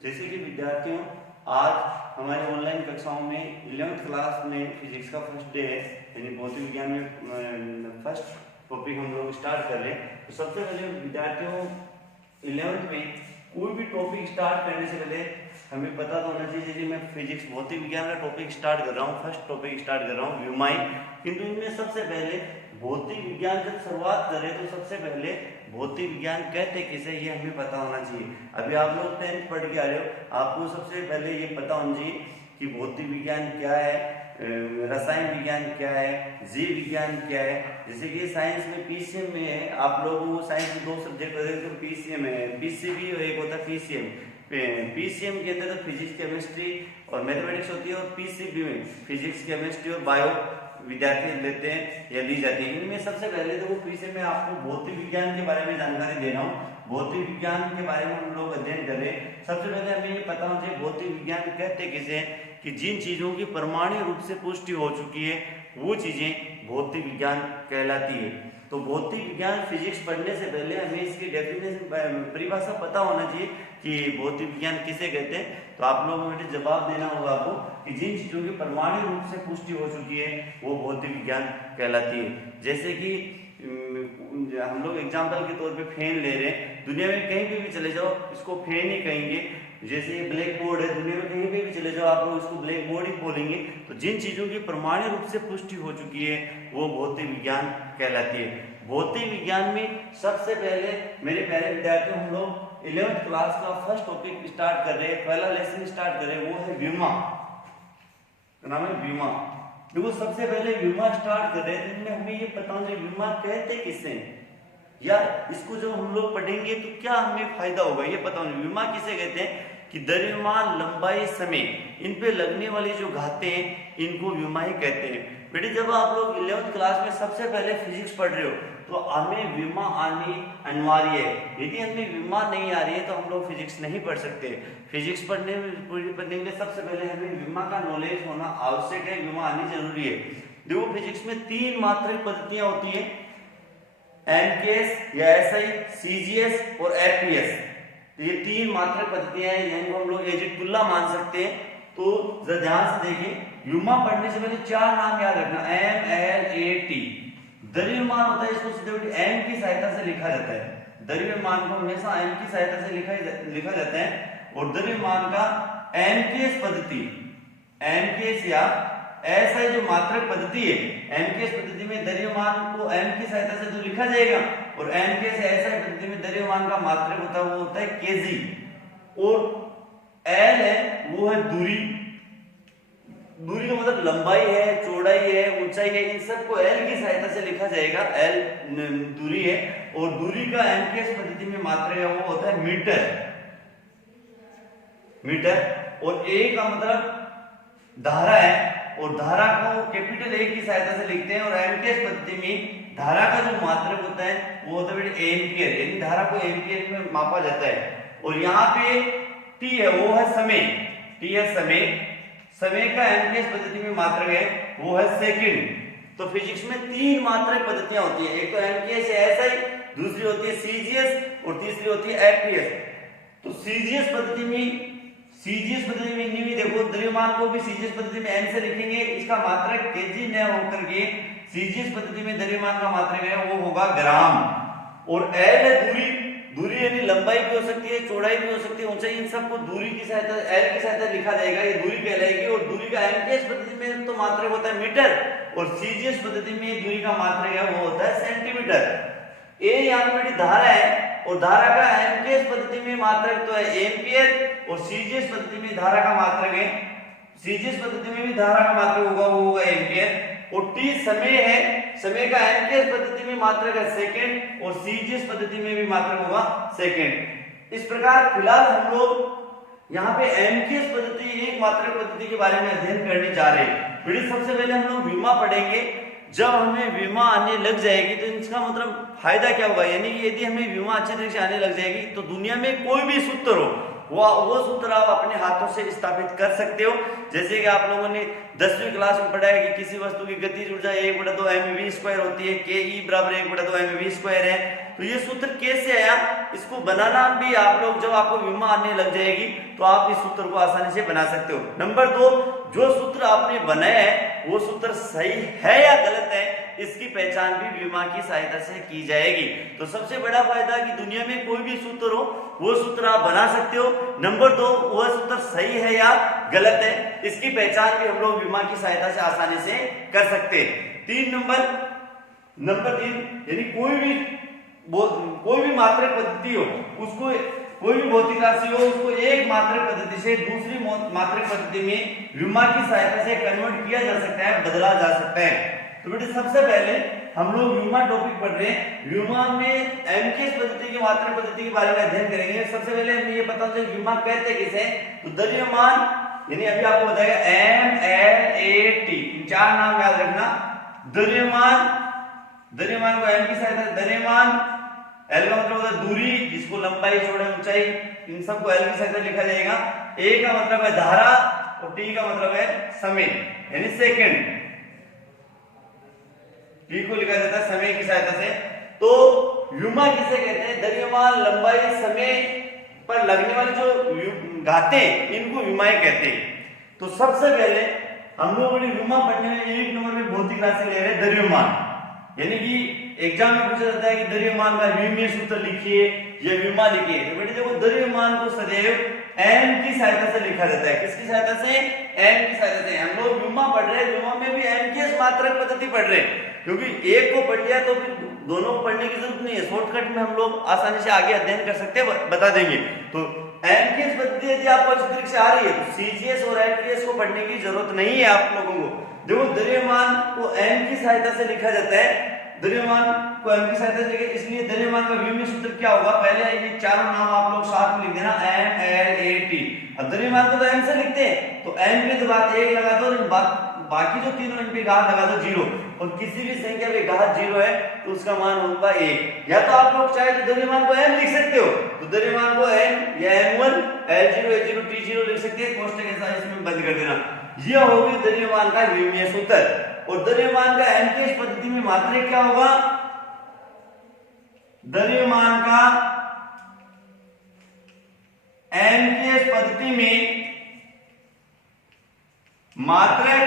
जैसे कि विद्यार्थियों, आज हमारे ऑनलाइन कक्षाओं में 11th क्लास में फिजिक्स का फर्स्ट डे है, यानी भौतिक विज्ञान में फर्स्ट टॉपिक हम लोग स्टार्ट कर रहे हैं। तो सबसे पहले विद्यार्थियों 11th में कोई भी टॉपिक स्टार्ट करने से पहले हमें पता तो होना चाहिए। जैसे मैं फिजिक्स भौतिक विज्ञान का टॉपिक स्टार्ट कर रहा हूँ, फर्स्ट टॉपिक स्टार्ट कर रहा हूँ व्योमाई, किंतु इनमें सबसे पहले भौतिक विज्ञान जब शुरुआत करें तो सबसे पहले भौतिक विज्ञान कहते किसे, ये हमें पता होना चाहिए। अभी आप लोग 10th पढ़ के आ रहे हो, आपको सबसे पहले ये पता होना चाहिए कि भौतिक विज्ञान क्या है, रसायन विज्ञान क्या है, जीव विज्ञान क्या है। जैसे कि साइंस में पीसीएम में है, आप लोगों को साइंस में 2 सब्जेक्ट होते हैं, तो पीसीएम है, पीसीबी और एक होता है पीसीएम। पीसीएम के अंदर तो फिजिक्स केमिस्ट्री और मैथमेटिक्स होती है, और पीसीबी में फिजिक्स केमिस्ट्री और बायो विद्यार्थी लेते हैं या ली जाती है। इनमें सबसे पहले तो वो पीछे मैं आपको भौतिक विज्ञान के बारे में जानकारी दे रहा हूँ। भौतिक विज्ञान के बारे में हम लोग अध्ययन करें। सबसे पहले हमें ये पता होना चाहिए भौतिक विज्ञान कहते किसे, कि जिन चीजों की परमाणु रूप से पुष्टि हो चुकी है वो चीजें भौतिक विज्ञान कहलाती है। तो भौतिक विज्ञान फिजिक्स पढ़ने से पहले हमें इसकी डेफिनेशन परिभाषा पता होना चाहिए कि भौतिक विज्ञान किसे कहते हैं। तो आप लोगों को जवाब देना होगा आपको कि जिन चीजों की परमाणु रूप से पुष्टि हो चुकी है वो भौतिक विज्ञान कहलाती है। जैसे कि हम लोग एग्जाम्पल के तौर पे फैन ले रहे हैं, दुनिया में कहीं पे भी चले जाओ इसको फैन ही कहेंगे। जैसे ये ब्लैक बोर्ड है, दुनिया में कहीं पे भी चले जाओ आप लोग इसको ब्लैक बोर्ड ही बोलेंगे। तो जिन चीजों की परमाणु रूप से पुष्टि हो चुकी है वो भौतिक विज्ञान कहलाती है। भौतिक विज्ञान में सबसे पहले मेरे प्यारे विद्यार्थियों, हम लोग 11th क्लास का फर्स्ट टॉपिक स्टार्ट कर रहे हैं, पहला लेसन स्टार्ट कर रहे हैं, वो है व्योमा। नाम है व्योमा। देखो सबसे पहले व्योमा स्टार्ट कर रहे हैं, तो इनमें हमें ये पता होना चाहिए व्योमा कहते किसे, या इसको जब हम लोग पढ़ेंगे तो क्या हमें फायदा होगा ये पता होना। व्योमा किसे कहते हैं कि द्रव्यमान, लंबाई, समय, इन पे लगने वाली जो घातें हैं इनको व्योमा ही कहते हैं। बेटे जब आप लोग 11th क्लास में सबसे पहले फिजिक्स पढ़ रहे हो तो हमें व्योमा आनी अनिवार्य है। यदि हमें व्योमा नहीं आ रही है तो हम लोग फिजिक्स नहीं पढ़ सकते। फिजिक्स पढ़ने के लिए सबसे पहले हमें व्योमा का नॉलेज होना आवश्यक है, व्योमा आनी जरूरी है। देखो फिजिक्स में 3 मात्रक पद्धतियां होती है, एमकेएस या एसआई, सीजीएस और एफपीएस। तो ये 3 मात्रक पद्धतियां हैं, यानी हम लोग एजिट तुलना मान सकते हैं। तो जरा ध्यान से देखिए, व्योमा पढ़ने से पहले 4 नाम याद रखना, एम एल ए टी। द्रव्यमान होता है, इसको सीधे एम की सहायता से लिखा जाता है। द्रव्यमान को हमेशा एम की सहायता से लिखा जाता है। और द्रव्यमान का एमकेएस पद्धति, एमकेएस या एसआई जो मात्रक पद्धति है, एमकेएस पद्धति में द्रव्यमान को एम की सहायता से तो लिखा जाएगा, और एमकेएस या एसआई पद्धति में द्रव्यमान का मात्रक होता है वो होता है केजी। और एल है वो है दूरी, दूरी का मतलब लंबाई है, चौड़ाई है, ऊंचाई है, इन सबको एल की सहायता से लिखा जाएगा, एल दूरी है। और दूरी का एमकेएस पद्धति में मात्रक है वो होता है मीटर, मीटर। और ए का मतलब धारा है, और धारा को कैपिटल ए की सहायता से लिखते हैं। और एमकेएस पद्धति में धारा का जो मात्रक होता है वो होता है एम्पियर, यानी धारा को एम्पियर में मापा जाता है। और यहाँ पे टी है वो है समय, टी है समय, समय का एमकेएस पद्धति में मात्रक है वो है सेकंड। तो फिजिक्स में 3 मात्रक पद्धतियां होती है, एक तो एमकेएस या एसआई, दूसरी होती है सीजीएस और तीसरी होती है एफपीएस। तो सीजीएस पद्धति में देखो द्रव्यमान को भी सीजीएस पद्धति में एम से लिखेंगे, इसका मात्रक केजी न होकर के सीजीएस पद्धति में द्रव्यमान का मात्रक है वो होगा ग्राम। और एल है दूरी, दूरी यानी लंबाई भी हो सकती है, चौड़ाई भी हो सकती है, ऊंचाई, इन सबको दूरी की सहायता एल की सहायता लिखा जाएगा, ये दूरी कहलाएगी। और दूरी का एमकेएस पद्धति में तो मात्रक होता है मीटर, और सीजीएस पद्धति में दूरी का मात्रक है वो होता है सेंटीमीटर। ए यहाँ पे धारा है, और धारा का एमकेएस पद्धति में मात्रक तो है एम्पियर, और सीजीएस पद्धति में धारा का मात्रक है, सीजीएस पद्धति में भी धारा का मात्रक होगा वो होगा एम्पियर। और टी समय है, समय का एमकेएस पद्धति में मात्रक है सेकंड, और सीजीएस पद्धति में भी मात्रक होगा सेकंड। इस प्रकार फिलहाल हम लोग यहाँ पे एमकेएस पद्धति, एक मात्रक पद्धति के बारे में अध्ययन करने जा रहे हैं। फिर सबसे पहले हम लोग व्योमा पढ़ेंगे। जब हमें व्योमा आने लग जाएगी तो इसका मतलब फायदा क्या होगा, यानी कि यदि हमें व्योमा अच्छे तरीके से आने लग जाएगी तो दुनिया में कोई भी सूत्र हो, वो सूत्र आप अपने हाथों से स्थापित कर सकते हो। जैसे कि आप लोगों ने 10वीं क्लास में पढ़ा है कि किसी वस्तु की गतिज ऊर्जा 1/2 mv² होती है, के ई बराबर 1/2 mv² है। तो ये सूत्र कैसे आया, इसको बनाना भी आप लोग जब आपको विमा आने लग जाएगी तो आप इस सूत्र को आसानी से बना सकते हो। नंबर 2, जो सूत्र आपने बनाया है वो सूत्र सही है या गलत है, इसकी पहचान भी विमा की सहायता से की जाएगी। तो सबसे बड़ा फायदा कि दुनिया में कोई भी सूत्र हो वो सूत्र आप बना सकते हो। नंबर 2, वह सूत्र सही है या गलत है, इसकी पहचान भी हम लोग विमा की सहायता से आसानी से कर सकते हैं। नंबर 3 यानी कोई भी मात्रक पद्धति हो, उसको कोई भी भौतिक राशि हो उसको एक मात्रक पद्धति से दूसरी मात्रक पद्धति में विमा की सहायता से कन्वर्ट किया जा सकता है, बदला जा सकता है। तो बेटे सबसे पहले हम लोग विमा टॉपिक पढ़ रहे हैं। विमा में एमकेएस पद्धति की मात्रक पद्धति के बारे में अध्ययन करेंगे। सबसे पहले हमें ये पता चले विमा कहते किसे, तो द्रव्यमान यानी अभी आपको बताएगा MLAT, इन 4 नाम याद रखना। द्रव्यमान को एम की सहायता से द्रव्यमान, एल का मतलब होता है दूरी, जिसको लंबाई, चौड़ाई, ऊंचाई, इन सबको एल की सहायता लिखा जाएगा। ए का मतलब है धारा और टी का मतलब है समय यानी सेकंड, टी को लिखा जाता है समय की सहायता से। तो विमा किसे कहते हैं, द्रव्यमान, लंबाई, समय पर लगने वाली जो घातें, इनको विमाएं कहते हैं। तो सबसे पहले हम लोग विमा पढ़ने में 1 नंबर में भौतिक राशि ले रहे हैं द्रव्यमान, यानी कि एग्जाम में पूछा जाता है कि द्रव्यमान का विमीय सूत्र लिखिए या विमा लिखिए। तो बेटे देखो द्रव्यमान को सदैव एम की सहायता से लिखा जाता है। किसकी सहायता से, एम की सहायता से। हम लोग विमा पढ़ रहे हैं, विमा में भी एम की मात्रक पद्धति पढ़ रहे हैं, क्योंकि एक को पढ़ लिया तो फिर दोनों को पढ़ने की जरूरत नहीं है, शॉर्टकट में हम लोग आसानी से आगे अध्ययन कर सकते हैं, बता देंगे। तो एमकेएस पद्धति यदि आपको अच्छी तरीके से आ रही है तो सीजीएस और एफटीएस को पढ़ने की जरूरत नहीं है आप लोगों को। देखो द्रव्यमान को एम की सहायता से लिखा जाता है, द्रव्यमान को एम की सहायता से लिखे, इसलिए द्रव्यमान का विमीय सूत्र क्या होगा, पहले ये चारों नाम आप लोग साथ में लिख देना, MLAT। अब द्रव्यमान को तो एम से लिखते हैं तो एम पे तो बात 1 लगा दो, बाकी जो तीनों इन पे घात लगा दो 0, और किसी भी संख्या पे घात 0 है तो उसका मान होगा 1। या तो आप लोग चाहे तो द्रव्यमान को m लिख सकते हो, तो द्रव्यमान को m या m1 L0 H0 T0 लिख सकते हैं, कोष्टक ऐसा इसमें बंद कर देना। यह होगी द्रव्यमान का विमीय सूत्र। और द्रव्यमान का एमकेएस पद्धति में मात्रक क्या होगा, द्रव्यमान का एमकेएस पद्धति में मात्रक,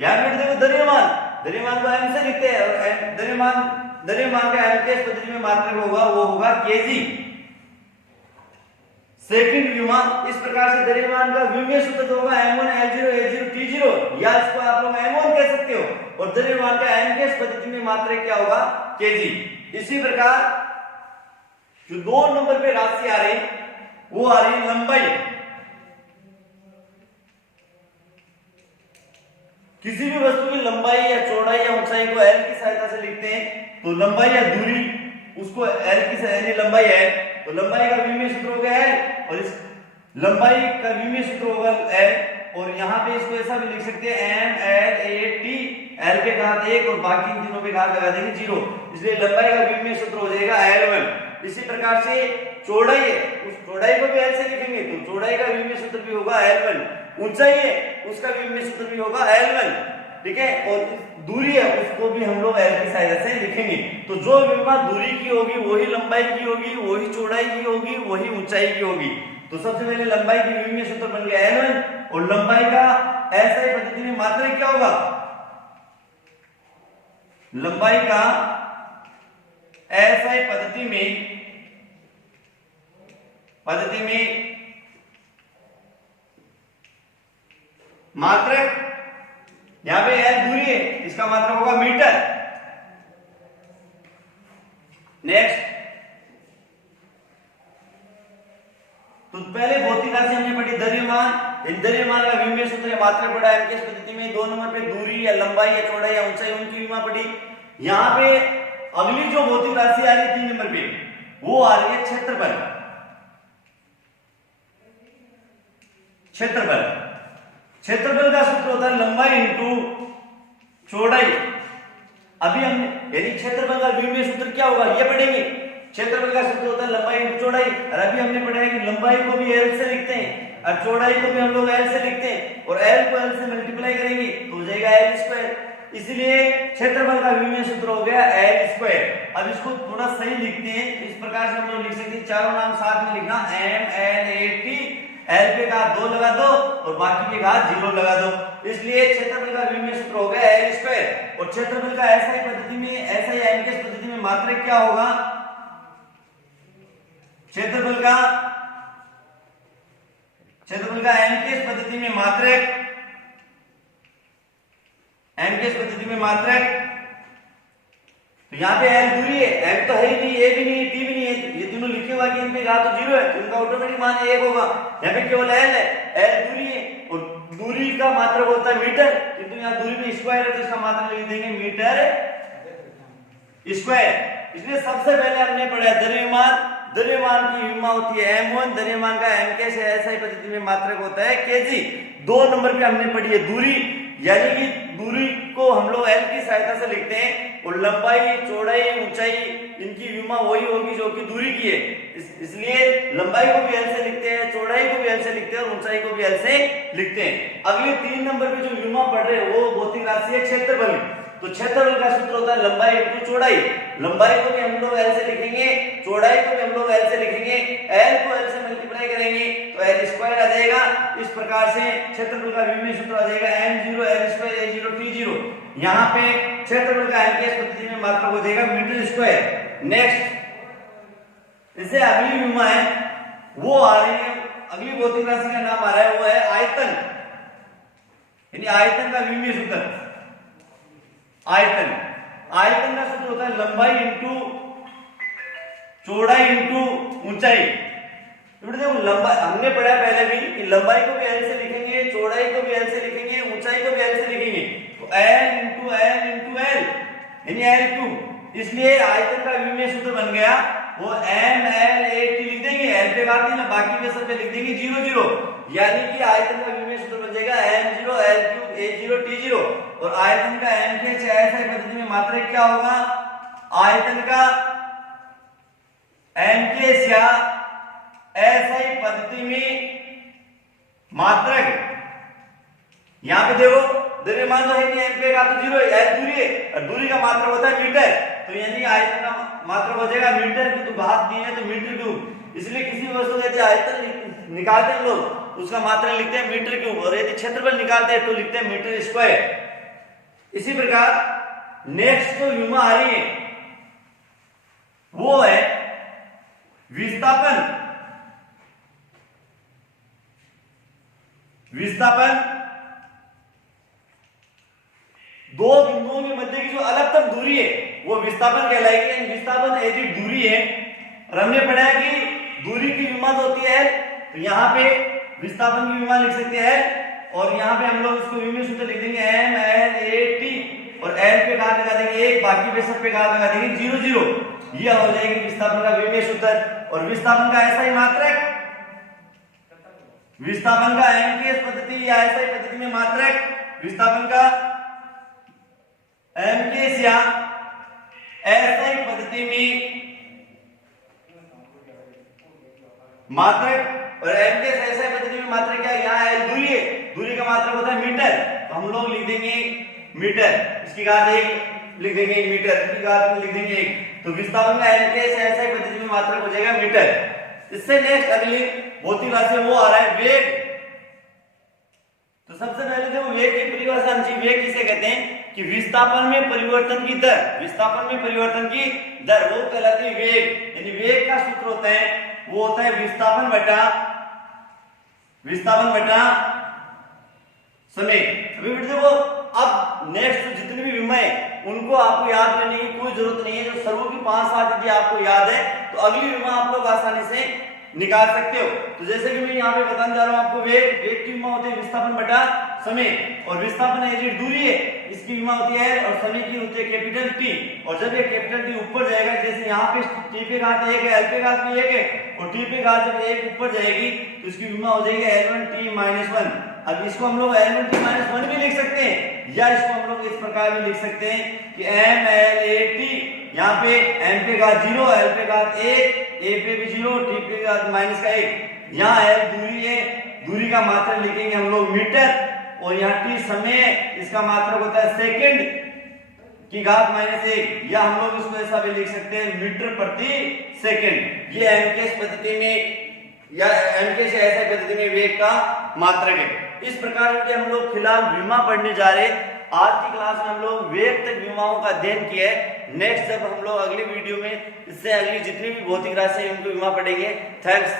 याद रख देखो द्रव्यमान को एम से लिखते हैं और द्रव्यमान का एमकेएस पद्धति में मात्रक होगा वो होगा केजी। सेकंड विमा इस प्रकार से द्रव्यमान का विमीय सूत्र होगा M1 L0 H0 T0, या इसको आप लोग M1 कह सकते हो, और द्रव्यमान का एमकेएस पद्धति में मात्रक क्या होगा, केजी। इसी प्रकार जो 2 नंबर पे राशि आ रही वो आ रही लंबाई। किसी भी वस्तु की लंबाई या चौड़ाई या ऊंचाई को एल की सहायता से लिखते हैं, तो लंबाई या दूरी उसको एल की सहायता, लंबाई है तो लंबाई का विमीय सूत्र होगा एल, और इस लंबाई का विमीय सूत्र होगा एल, और यहाँ पे इसको ऐसा भी लिख सकते हैं MLAT, एल पे घात 1 और बाकी इन तीनों पे घात लगा देंगे 0, इसलिए लंबाई का विमीय सूत्र हो जाएगा L1। इसी प्रकार से चौड़ाई है, उस चौड़ाई को भी एल से लिखेंगे तो चौड़ाई का विमीय सूत्र भी होगा L1। ऊंचाई है उसका विमीय सूत्र भी होगा L1, ठीक है, और दूरी है उसको भी हम लोग एल की सहायता से लिखेंगे। तो जो विमा दूरी की होगी वही लंबाई की होगी, वही चौड़ाई की होगी, वही ऊंचाई की होगी। तो सबसे पहले लंबाई की विमीय सूत्र बन गया L1, और लंबाई का एसआई पद्धति में मात्रक क्या होगा, लंबाई का एसआई पद्धति में मात्रक, यहां पे एल दूरी है, इसका मात्रक होगा मीटर। नेक्स्ट, तो पहले भौतिक राशि हमने पढ़ी द्रव्यमान का विमीय सूत्र मात्रक पढ़ा एमकेएस पद्धति में। 2 नंबर पे दूरी या लंबाई या चौड़ाई या ऊंचाई उनकी विमा पढ़ी। यहां पे अगली जो भौतिक राशि आ रही है 3 नंबर पे, वो आ रही है क्षेत्रफल। क्षेत्रफल का सूत्र होता है लंबाई इंटू चौड़ाई। अभी हमने यानी क्षेत्रफल का विमीय सूत्र क्या होगा ये पढ़ेंगे। क्षेत्रफल का सूत्र होता है लंबाई इंटू चौड़ाई, और अभी हमने पढ़ा है कि लंबाई को भी l से लिखते हैं और चौड़ाई को भी हम लोग l से लिखते हैं, और l को l से मल्टीप्लाई करेंगे तो हो जाएगा l स्क्वायर। इसलिए क्षेत्रफल का विमीय सूत्र हो गया l स्क्वायर। अब इसको थोड़ा सही लिखते हैं, इस प्रकार से हम लोग लिख सकते हैं, चारों नाम साथ में लिखना m n a t, l पे घात 2 लगा दो और बाकी के घात 0 लगा दो। इसलिए क्षेत्रफल का विमीय सूत्र हो गया l स्क्वायर। और क्षेत्रफल का ऐसा ही पद्धति में, ऐसा ही एमकेएस पद्धति में मात्रक क्या होगा, क्षेत्रफल का एमकेएस पद्धति में मात्रक, एमकेएस पद्धति में मात्रक, तो यहाँ पे l दूरी है, m तो है ही नहीं, a भी नहीं है, t भी नहीं है, ये दोनों लिखे हुआ कि इनके घात तो 0 है, तो इनका ऑटोमेटिक मान 1 होगा। यहाँ पे केवल l है, l दूरी है और दूरी का मात्रक होता है मीटर, किंतु यहाँ दूरी में स्क्वायर है तो इसका मात्रक लिख देंगे मीटर स्क्वायर। इसलिए सबसे पहले हमने पढ़ा द्रव्यमान, द्रव्यमान की विमा होती है m1, द्रव्यमान का एमकेएस ऐसा ही पद्धति में मात्रक होता है kg। 2 नंबर पे हमने पढ़ी है दूरी, यानी कि दूरी को हम लोग l की सहायता से लिखते हैं और लंबाई, चौड़ाई, ऊंचाई इनकी विमा वही होगी जो कि दूरी की है। इसलिए लंबाई को भी l से लिखते हैं, चौड़ाई को भी l से लिखते हैं और ऊंचाई को भी l से लिखते हैं। अगले 3 नंबर पे जो विमा पढ़ रहे हैं वो भौतिक राशि है क्षेत्रफल। तो क्षेत्रफल का सूत्र होता है लंबाई इंटू चौड़ाई, लंबाई को भी हम लोग l से लिखेंगे, चौड़ाई को भी हम लोग l से लिखेंगे, l को l से मल्टीप्लाई करेंगे तो l स्क्वायर आ जाएगा। इस प्रकार से क्षेत्रफल का विमीय सूत्र आ जाएगा m0 l square a0 t0। यहाँ पे क्षेत्रफल का एमकेएस पद्धति में मात्रक हो जाएगा मीटर स्क्वायर। नेक्स्ट, इससे अगली विमा है वो आ रही है, अगली भौतिक राशि का नाम आ रहा है वो है आयतन, यानी आयतन का विमीय सूत्र। आयतन, आयतन का सूत्र होता है लंबाई इंटू चौड़ाई इंटू ऊंचाई। देखो लंबाई हमने पढ़ा है पहले भी कि लंबाई को भी l से लिखेंगे, चौड़ाई को भी l से लिखेंगे, ऊंचाई को भी l से लिखेंगे, तो l इंटू l यानी l क्यूब। इसलिए आयतन का विमीय सूत्र बन गया वो m l a t लिख देंगे, l पे काट देना, बाकी में सब पे लिख देंगे 0 0, यानी कि आयतन का विमीय सूत्र बन जाएगा m0 l cube a0 t0। और आयतन का एमकेएस ऐसा ही पद्धति में मात्रक क्या होगा, आयतन का एमकेएस या ऐसा ही पद्धति में मात्रक, यहां पे देखो द्रव्यमान तो है नहीं, m पे का तो 0 है, l दूरी है और दूरी का मात्रक होता है मीटर, तो यानी आयतन का मात्रक हो जाएगा मीटर की, तो घात दी है तो मीटर क्यूब। इसलिए किसी वस्तु का यदि आयतन निकालते हैं लोग उसका मात्रक लिखते हैं मीटर क्यूब, और यदि क्षेत्रफल निकालते हैं तो लिखते हैं मीटर स्क्वायर। इसी प्रकार नेक्स्ट जो विमा आ रही है वो है विस्थापन। विस्थापन दो बिंदुओं के मध्य की जो अलगतम दूरी है वो विस्थापन कहलाएगी। विस्थापन एजी दूरी है, और हमने पढ़ा है कि दूरी की विमा होती है तो यहाँ पे विस्थापन की विमा लिख सकते हैं, और यहाँ पे हम लोग इसको विमीय सूत्र लिख देंगे m l a t, और l पे घात लगा देंगे 1, बाकी पे सब पे घात लगा देंगे 0 0। यह हो जाएगी विस्थापन का विमीय सूत्र। और विस्थापन का ऐसा ही मात्रक, विस्थापन का एमकेएस पद्धति या ऐसा ही पद्धति में मात्रक, विस्थापन का एमकेएस या ऐसा ही पद्धति में मात्रक, और एमकेएस ऐसा ही पद्धति में मात्रक क्या, यहाँ l दूरी है, दूरी का मात्रक होता है मीटर, तो हम लोग लिख देंगे मीटर, इसकी घात 1 लिख देंगे मीटर, इसकी घात लिख देंगे 1, तो विस्थापन का एमकेएस ऐसा ही पद्धति में मात्रक हो जाएगा मीटर। इससे नेक्स्ट अगली भौतिक राशि वो आ रहा है वेग। तो सबसे पहले देखो वेग की परिभाषा समझिए। वेग किसे कहते हैं कि विस्थापन में परिवर्तन की दर, विस्थापन में परिवर्तन की दर वो कहलाती है वेग। यानी वेग का सूत्र होता है वो होता है विस्थापन बटा समय। अभी देखो अब नेक्स्ट जितनी भी विमा है उनको आपको याद करने की कोई जरूरत नहीं है। जो सर्वो की 5-7 यदि आपको याद है तो अगली विमा आप लोग आसानी से निकाल सकते हो। तो जैसे कि मैं यहाँ पे बताने जा रहा हूँ आपको वेग की विमा होती है विस्थापन बटा समय, और विस्थापन एज दूरी है इसकी विमा होती है, और समय की होती है कैपिटल टी। और जब ये कैपिटल टी ऊपर जाएगा, जैसे यहाँ पे टी पे घात 1 है, एल पे घात भी 1 है, और टी पे घात जब 1 ऊपर जाएगी तो इसकी विमा हो जाएगी L1 t-1। अब इसको हम लोग L1t-1 भी लिख सकते हैं, या इसको हम लोग इस प्रकार में लिख सकते हैं कि MLAT, यहाँ पे M पे घात 0, L पे घात 1, A पे भी 0, T पे घात -1। यहाँ L दूरी है, दूरी का मात्रक लिखेंगे हम लोग मीटर, और यहाँ T समय, इसका मात्रक होता है सेकंड की घात -1, या हम लोग इसको ऐसा भी लिख सकते हैं मीटर प्रति सेकंड। ये एमकेएस पद्धति में या एमकेएस ऐसा पद्धति में वेग का मात्रक है। इस प्रकार के हम लोग फिलहाल विमा पढ़ने जा रहे हैं। आज की क्लास में हम लोग वेग तक विमाओं का अध्ययन किया है। नेक्स्ट जब हम लोग अगली वीडियो में इससे अगली जितनी भी भौतिक राशि है उनको विमा पढ़ेंगे। थैंक्स।